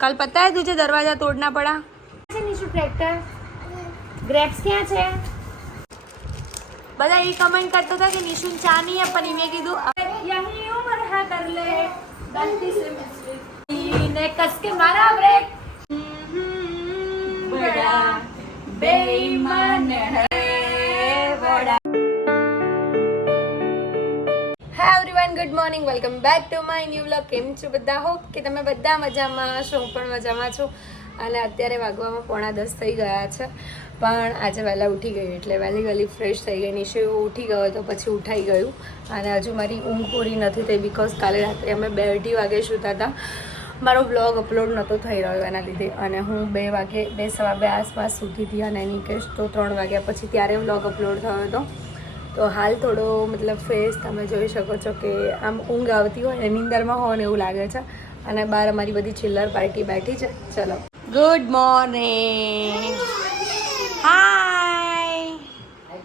कल पता है तुझे दरवाजा तोड़ना पड़ा। निशु ट्रैक्टर ग्रेप्स क्या છે બધા એ કમેન્ટ કરતા હતા કે નિશુ ચા નહીં આપવાની મેં કીધું यही उम्र है कर ले गलती से ने कस के मारा ब्रेक बड़ा बेईमान है बड़ा। Hi everyone good morning welcome back to my new vlog. કેમ છો બધા? હોપ કે તમે બધા મજામાં છો, હું પણ મજામાં છું। અને અત્યારે વાગવામાં 9:45 થઈ ગયા છે, પણ આજે વહેલા ઉઠી ગઈ એટલે વહેલી ફ્રેશ થઈ ગઈ। નિશુ ઉઠી ગયો તો પછી ઉઠાઈ ગયું અને હજુ મારી ઊંઘ પૂરી નથી થઈ બીકોઝ કાલે રાત્રે અમે 2:30 વાગે સૂતા હતા। મારો વ્લોગ અપલોડ નહોતો થઈ રહ્યો એના લીધે અને હું 2 વાગે 2 સવા 2 આસપાસ સૂતી હતી અને નિકેશ તો 3 વાગ્યા પછી ત્યારે વ્લોગ અપલોડ થયો હતો। તો હાલ થોડો મતલબ ફેસ તમે જોઈ શકો છો કે આમ ઊંઘ આવતી હોય ને નીંદરમાં હોય ને એવું લાગે છે અને બહાર અમારી બધી ચિલ્લર પાર્ટી બેઠી છે। ચલો ગુડ મોર્નિંગ। હાય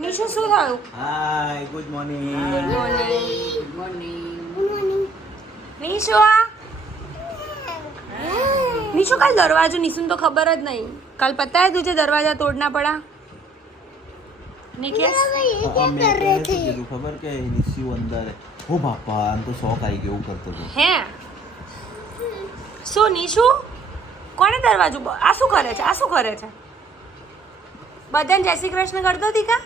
નિશુ શું થયું? Hi good morning. Good morning good morning Nishu Nishu कल दरवाजा निशु तो खबर ज नहीं। कल पता है तुझे दरवाजा तोड़ना पड़ा। निकेश खबर के निशु अंदर है। ओ बापा हम तो शॉक आई गयो करतो तो है सो निशु कोने दरवाजो आ शू करे छे? आ शू करे छे? बधाने जय श्री कृष्ण करतो थी का?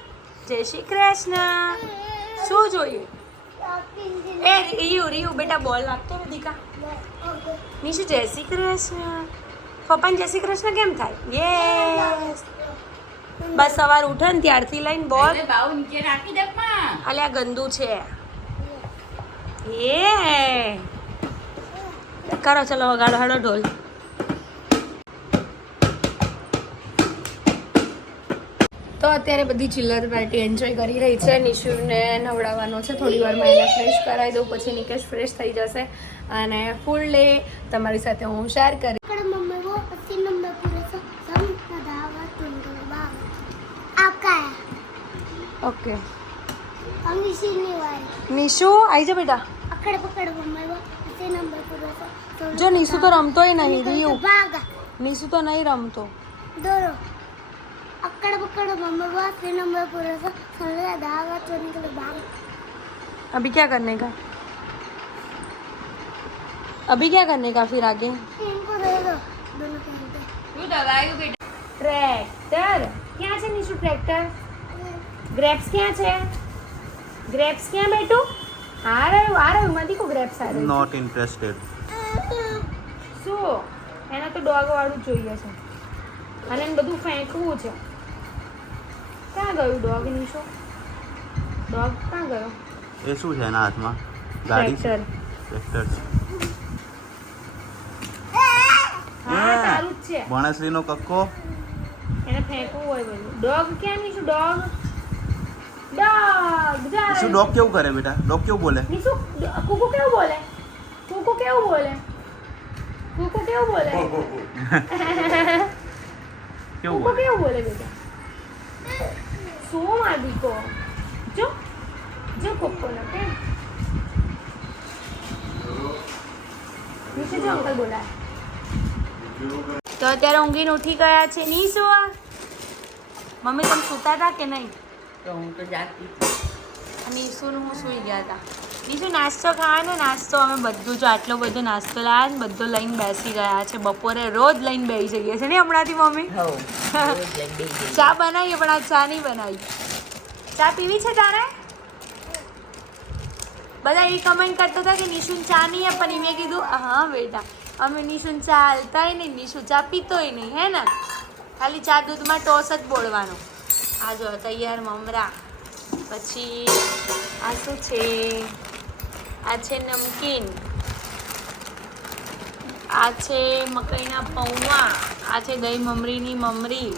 जय श्री कृष्ण शू जोईए? ए रियू बेटा बॉल लागतो નથી का? निशु जय श्री कृष्ण पप्पाने जय श्री कृष्ण केम थाय? यस बस सवार उठे ने त्यारथी लईने बॉल बाऊ नीचे राखी दे मां अल्या गंदू छे ये करो चलो वगाड़ो हड़ो ढोल। तो અત્યારે બધી ચિલ્લર પાર્ટી એન્જોય કરી રહી છે। નિશુને નવડાવવાનો છે, થોડી વારમાં એને ફ્રેશ કરાવી દઉં પછી નિકેશ ફ્રેશ થઈ જશે અને ફૂલ ડે તમારી સાથે હું શેર કરી। ओके निशु आई जा बेटा। जो निशु तो रमतो ही नहीं रियू, निशु तो नहीं रमतो। अभी क्या करने का? अभी क्या करने का फिर आगे? ट्रैक्टर क्या है निशु? ट्रैक्टर ग्रेप्स क्या है? ग्रेप्स क्या बेटू? आ रहे मधी को ग्रेप्स आ रहे नॉट इंटरेस्टेड શું એને તો ડોગ વાળું જોઈએ છે અને એને બધું ફેંકવું છે। ક્યાં ગયું ડોગ નિશો? ડોગ ક્યાં ગયો? એ શું છે એના હાથમાં? ગાડી છે? ટ્રેક્ટર હા તારું જ છે। વણસરીનો કક્કો એને ફેંકવું હોય બધું। ડોગ ક્યાં નિશુ? ડોગ ડોગ જા નિશુ ડોગ કેવું કરે બેટા? ડોગ કેવું બોલે? નિશુ કુકુ કેવું બોલે? કુકુ કેવું બોલે? કુકુ કેવું બોલે? કેવું કુકુ કેવું બોલે બેટા? શું માર દીકો જો જો કુકુ ને કે નીચે જો અંકલ બોલાય। તો અત્યારે ઊંઘીને ઉઠી ગયા છે નિશુ। મમ્મી તમે સૂતા હતા કે નહીં? તો હું તો જાગતી નિશુને હું સૂઈ ગયા હતા। નિશુ નાસ્તો ખાવાનો નાસ્તો અમે બધું જો આટલો બધો નાસ્તો લાવ્યા ને બધો લઈને બેસી ગયા છે। બપોરે રોજ લઈને બેસી જઈએ છે ને હમણાંથી મમ્મી? ચા બનાવીએ પણ આ ચા નહીં બનાવી। ચા પીવી છે તારે? બધા એ કમેન્ટ કરતા હતા કે નિશુને ચા નહીં આપવાની મેં કીધું હા બેટા અમે નિશુને ચા હાલતાય નહીં, નિશુ ચા પીતોય નહીં હે ને, ખાલી ચા દૂધમાં ટોસ જ બોળવાનો। આ જો તૈયાર મમરા, પછી આ શું છે? આ છે નમકીન, આ છે મકાઈના પૌવા, આ છે દહીં મમરીની મમરી,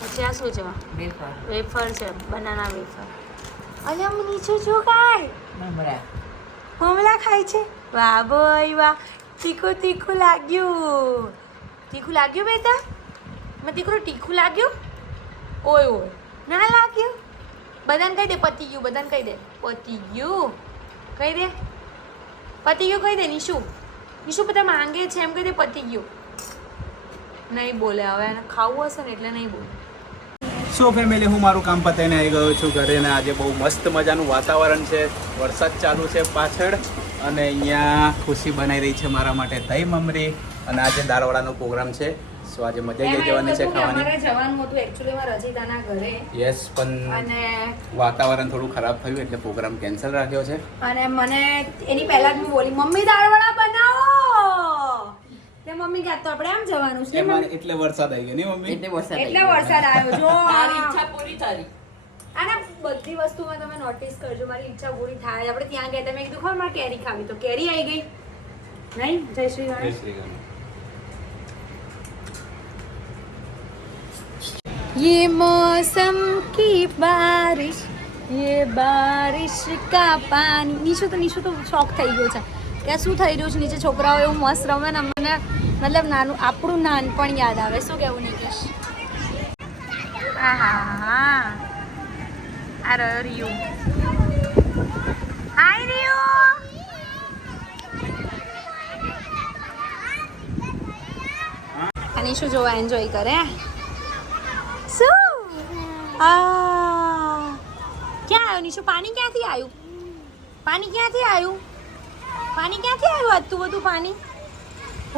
પછી આ શું છે? વેફર છે, બનાના વેફર। અને હું નીચે શું ખાય? મમરા ખાય છે। વાહ બોય વાહ, તીખું તીખું લાગ્યું? તીખું લાગ્યું બેટા? મેં દીકરો તીખું લાગ્યું? ઓય ઓય ના લાગ્યું? બધાને કહી દે પતી ગયું, બધાને કહી દે પતી ગયું, કહી દે પતી ગયું, કહી દે નિશુ। નિશુ બધા માંગે છે એમ કહી દે પતી ગયું। નહીં બોલે હવે એને ખાવું હશે ને એટલે નહીં બોલે. સો ફેમિલી, હું મારું કામ પતાવીને આવી ગયો છું ઘરે ને આજે બહુ મસ્ત મજાનું વાતાવરણ છે, વરસાદ ચાલુ છે પાછળ અને અહીંયા ખુશી બનાવી રહી છે મારા માટે દહીં મમરી અને આજે દાળવડાનો પ્રોગ્રામ છે. સો આજે મજા આવી જવાની છે ખાવાની. અમારે જવાનું હતું એકચ્યુઅલીમાં રજીતાના ઘરે યસ, પણ અને વાતાવરણ થોડું ખરાબ થયું એટલે પ્રોગ્રામ કેન્સલ રાખ્યો છે. અને મને એની પહેલા જ હું બોલી મમ્મી દાળવડા બનાવો તે મમ્મી કે તો આપણે આમ જવાનું છે એટલે વરસાદ આવી ગયો ને મમ્મી? એટલે વરસાદ આવ્યો જો તારી ઈચ્છા પૂરી તારી. અને બધી વસ્તુમાં તમે નોટિસ કરજો મારી ઈચ્છા પૂરી થાય. આપણે ત્યાં ગયા તમે કીધું ખબર મારે કેરી ખાવી તો કેરી આવી ગઈ નહીં. જય શ્રી જય ગણેશ. શ્રી ગણેશ. ये मौसम की बारिश ये बारिश का पानी. નીચું તો શોખ થઈ ગયો છે કે શું થઈ રહ્યું છે નીચે. છોકરાઓ એવું મસ્ત રમે ને મને મતલબ નાનું આપણું નાનપણ યાદ આવે. શું કેવું નિકેશ? હા આ રહ્યો રિયુ. હાય રિયુ. અને શું જોવા એન્જોય કરે શું? ક્યાં આવ્યું નિશુ? પાણી ક્યાંથી આવ્યું? પાણી ક્યાંથી આવ્યું? પાણી ક્યાંથી આવ્યું? આટલું બધું પાણી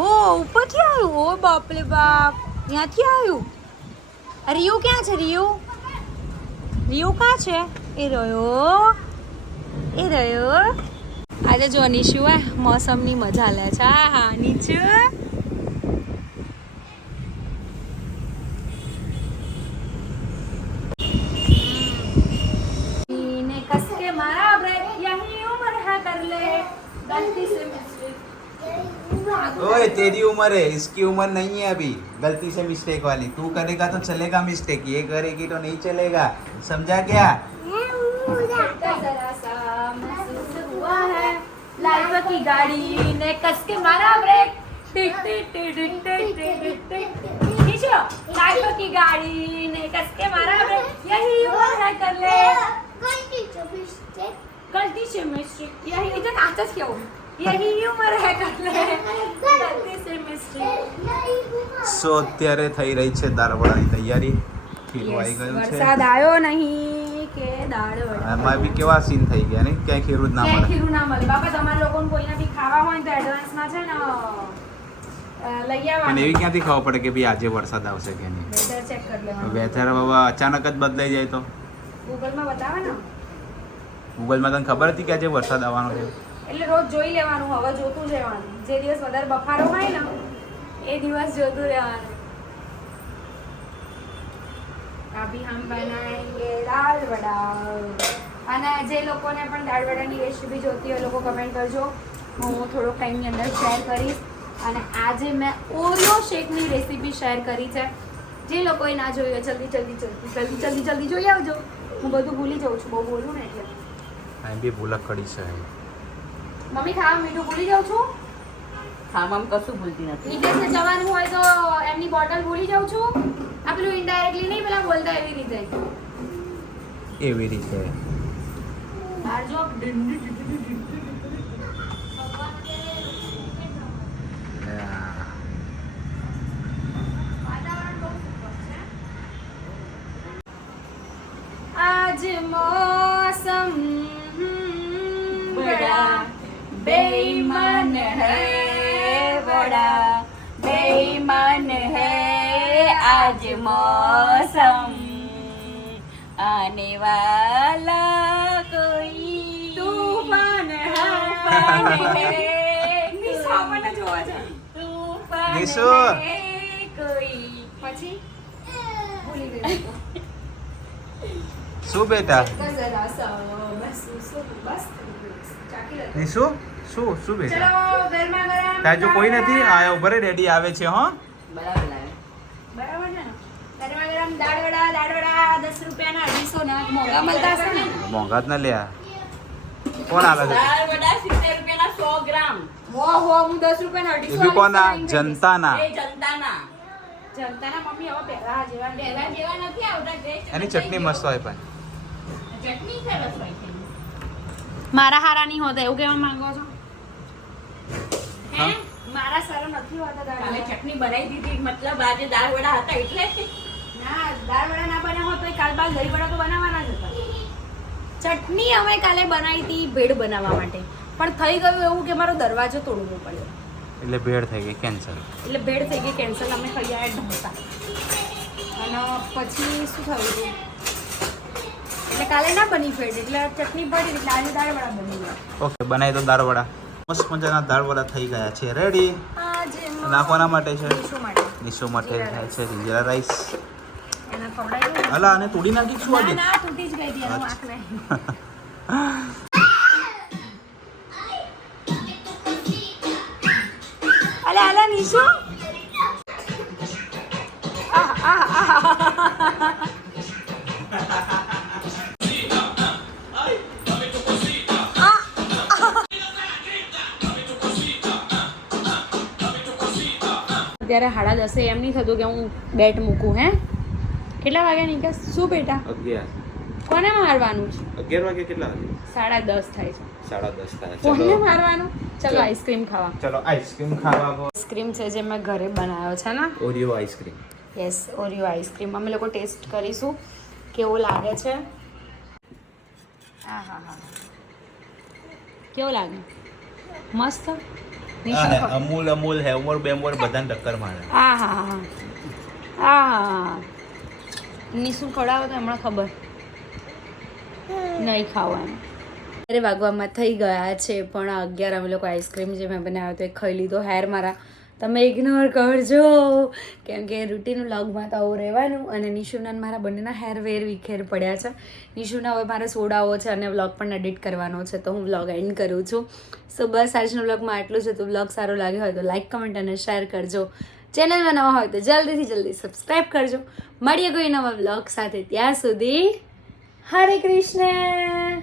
ઓ ઉપરથી આવ્યું? ઓ બાપ રે બાપ, ત્યાંથી આવ્યું. રિયુ ક્યાં છે? રિયુ ક્યાં છે? એ રહ્યો. આજે જો નિશુ મોસમની મજા લે છે. હા નીચે ओए तेरी उम्र है, इसकी उम्र नहीं है अभी गलती से मिस्टेक वाली. तू करेगा तो चलेगा मिस्टेक, ये करेगी तो नहीं चलेगा. समझा क्या? लाइफ की गाड़ी ने कस के मारा ब्रेक. टिक टिक टिक टिक टिक टिक टिक. खींचो. लाइफ की गाड़ी ने कस के मारा ब्रेक. यही उम्र है कर ले. गलती से मिस्टेक. यही इधर नाचस क्यों? यही उम्र है कर ले. गलती से मिस्टेक. સો અત્યારે થઈ રહી છે દાળવડાની તૈયારી. ખીરું આવી ગયું છે. વરસાદ આવ્યો નહીં કે દાળવડા. એમાં બી કેવા સીન થઈ ગયા ને, ક્યાંય ખીરું જ ના ક્યાંય મળે. ખીરું ના મળે બાપા. તમારા લોકોને કોઈને બી ખાવા હોય તો એડવાન્સમાં છે ને લઈ પણ આવવાનું. એવી ક્યાંથી ખબર પડે કે ભાઈ આજે વરસાદ આવશે કે નહીં? વેધર ચેક કરી લેવાનું. વેધર બાબા અચાનક જ બદલાઈ જાય તો ગૂગલમાં બતાવે ને ગૂગલમાં તને ખબર હતી કે આજે વરસાદ આવવાનો છે? એટલે રોજ જોઈ લેવાનું. હવે જોતું જ રહેવાનું. જે દિવસ વધારે બફારો હોય ને એ દિવસ જોતું રહેવાનું. અભી હમ બનાએંગે દાળ વડા. અને જે લોકોને પણ દાળ વડાની રેસીપી જોતી હોય લોકો કમેન્ટ કરજો. હું થોડોક ટાઈમની અંદર શેર કરીશ. અને આજે મેં ઓરિયો શેકની રેસીપી શેર કરી છે. જે લોકોએ ના જોઈ હોય જલ્દી જોઈ આવજો. હું બધું ભૂલી જાઉં છું બહુ બોલું ને એટલે. એમ બી ભૂલક કરી છે. મમ્મી ખાવા મીઠું ભૂલી જાઉં છું. ખાવામાં કશું ભૂલતી નથી. નિકેશને જવાનું હોય તો એમની બોટલ ભૂલી જાઉં છું. આ પેલું ઇનડાયરેક્ટલી નહીં પેલા બોલતા એવી રીતે. એવી રીતે બહાર જો आज मौसम बड़ा बेईमान है. बड़ा बेईमान है आज मौसम. आने वाला कोई तूफान है. નિશાને જોવા છે. નિશુ. તૂફાન है कोई. પછી ભૂલી ગઈ. શું બેટા? જરા સા બસ બસ ચાકી લે. નિશુ શું બેટા? ચલો ગરમા ગરમ. તાજો કોઈ નથી આયા ઉપર ડેડી આવે છે. હો બરાબર લાવે. બરાબર છે ને. ગરમા ગરમ દાળ વડા 10 રૂપિયાના 250 ના મોંઘા મળતા હશે ને. મોંઘા જ ના લ્યા. કોણ આવે છે? દાળ વડા 70 રૂપિયાના 100 ગ્રામ. હો હું 10 રૂપિયાના 250. એ બી કોના? જનતાના. એ જનતાના. જનતાના મમ્મી હવે પહેલા જેવા નથી આવતા ટેસ્ટ. એની ચટણી મસ્ત હોય પણ. ચટણી સરસ હોય છે. મારા હારા નહીં હોતા એવું કહેવા માંગો છો? હા? મારા સારા નથી હોતા દાળ કાલે વડા. ચટણી બનાવી દીધી મતલબ આજે દાળ વડા હતા એટલે ના દાળ વડા ના બન્યા હોત તો કાલ બાદ દહીં વડા તો બનાવવાના જ હતા. ચટણી અમે કાલે બનાવી હતી ભેળ બનાવવા માટે, પણ થઈ ગયું એવું કે મારો દરવાજો તોડવો પડ્યો, એટલે ભેળ થઈ ગઈ કેન્સલ. એટલે ભેળ થઈ ગઈ કેન્સલ. અમે ખાઈ આવ્યા ઢોસા અને પછી શું થયું હતું, એટલે કાલે ના બની ભેળ એટલે ચટણી પડી એટલે આજે દાળ વડા બની ગયા. ઓકે, બનાવી તો દાળ વડા. મસ્ત મજાના દાળ વડા થઈ ગયા છે રેડી. આજે નાખવાના માટે છે શું માટે નિશો માટે થાય છે જીરા રાઈસ. એના ખવડાવી દઉં? અલા આને તોડી નાખી શું ના આજે? ના તૂટી જ ગઈ હતી એનું આંખ નહીં. અલે અલે નિશુ અત્યારે 10:30 એમ નહીં થતું કે હું બેટ મૂકું. હે કેટલા વાગ્યા નીકળે શું બેટા 11 કોને મારવાનું છે? 11 વાગે કેટલા વાગે? 10:30 થાય છે. 10:30 થાય. કોને મારવાનું? ચલો આઈસ્ક્રીમ ખાવા. ચલો આઈસ્ક્રીમ ખાવા. આઈસ્ક્રીમ છે જે મેં ઘરે બનાવ્યો છે ને. Oreo ice cream. Yes Oreo ice cream અમે લોકો ટેસ્ટ કરીશું કેવો લાગે છે. હા હા હા કેવો લાગે? મસ્ત. અમૂલ હેવમોર બેમોર બધાને ટક્કર મારે. હા હા હા હા હા નિશુ ખવડાવો તો હમણાં ખબર નહીં ખાવાનું. અરે વાગવામાં થઈ ગયા છે પણ 11 અમે લોકો આઈસ્ક્રીમ જે મેં બનાવ્યો તો એ ખાઈ લીધો. હેર મારા તમે ઇગ્નોર કરજો કેમ કે રૂટીન વ્લોગમાં તો આવું રહેવાનું. અને નિશુના અને મારા બંનેના હેર વેર વિખેર પડ્યા છે. નિશુના હવે મારે સોડાવો છે અને વ્લોગ પણ એડિટ કરવાનો છે તો હું વ્લોગ એન્ડ કરું છું. સો બસ આજનો વ્લોગમાં આટલું છે. તો વ્લોગ સારો લાગ્યો હોય તો લાઈક કમેન્ટ અને શેર કરજો. ચેનલમાં નવા હોય તો જલ્દી સબસ્ક્રાઈબ કરજો. મળીએ કોઈ નવા વ્લોગ સાથે. ત્યાં સુધી હરે કૃષ્ણ.